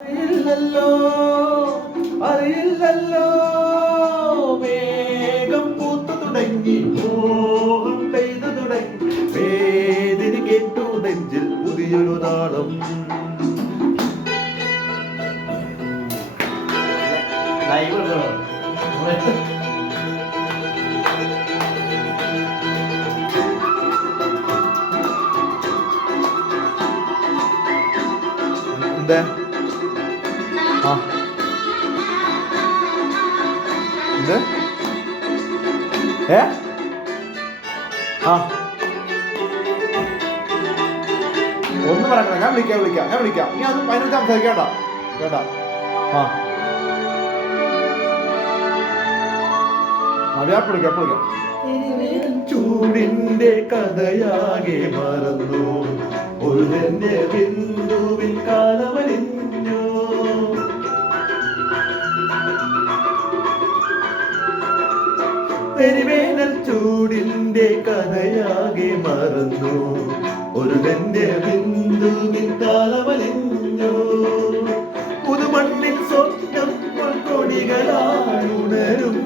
അറിയില്ലല്ലോ അറിയില്ലല്ലോ വേഗം പൂത്തു തുടങ്ങി മോഹം പെയ്തു തുടങ്ങി വേദിന കേട്ടു നെഞ്ചിൽ പുതിയൊരു താളം ലൈവ് എന്താ ഇത് ഒന്നും പറയണ്ട. ഞാൻ വിളിക്കാം ഇനി അത് 15 സംസാരിക്കണ്ട കേട്ടാ. വിളിക്കാം ചൂടിന്റെ കഥയാകെ മറന്നു ഒരു ബിന്ദുവിൽ കാലമലിഞ്ഞു പെരുവേനൽ ചൂടിന്റെ കഥയാകെ മറന്നു ഒരു ബിന്ദുവിൽ കാലമലിഞ്ഞു പുതുമണ്ണിൽ സ്വപ്നം കൊടികളാണുണരും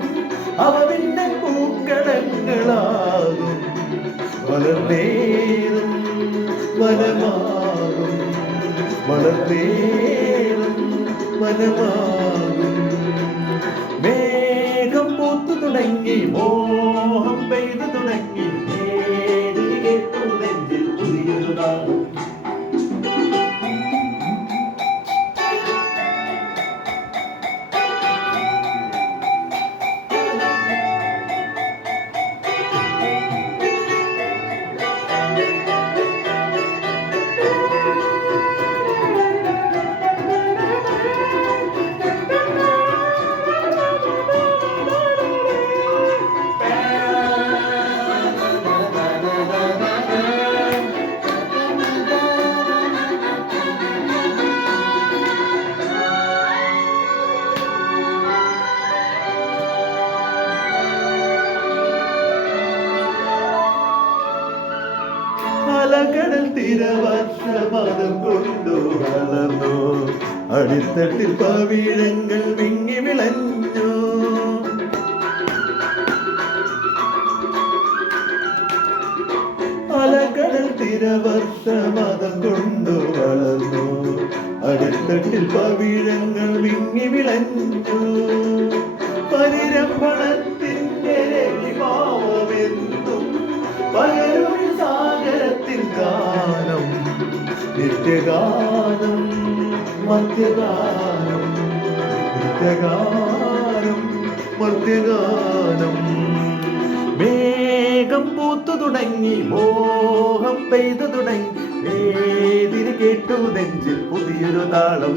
അവ പിന്നെ പൂക്കളങ്ങളാകും വളർന്നേറും വനമാകും വളർന്നേറും വനമാകും മേഘം പൂത്തു തുടങ്ങി മോഹം പെയ്തു തുടങ്ങി കേട്ടു നെഞ്ചിൽ പുതിയൊരു നാളും കടൽ തിരവർഷമതം കൊണ്ടു വളർന്നു അടിത്തട്ടിൽ പവിഴങ്ങൾ വിങ്ങി വിളഞ്ഞു അലകടൽ തിരവർഷമതം കൊണ്ടു വളർന്നു അടിത്തട്ടിൽ പവിഴങ്ങൾ വിങ്ങി വിളഞ്ഞു പരിരംഭണത്തിന്റെ രവിഭാവമെന്നും പകരും സാഗരത്തിൽ ഗാനം നിത്യഗാനം മധ്യഗാനം നിത്യഗാനം മധ്യഗാനം മേഘം പൂത്തു തുടങ്ങി മോഹം പെയ്തു തുടങ്ങി വേദിന കേട്ടു നെഞ്ചിൽ പുതിയൊരു താളം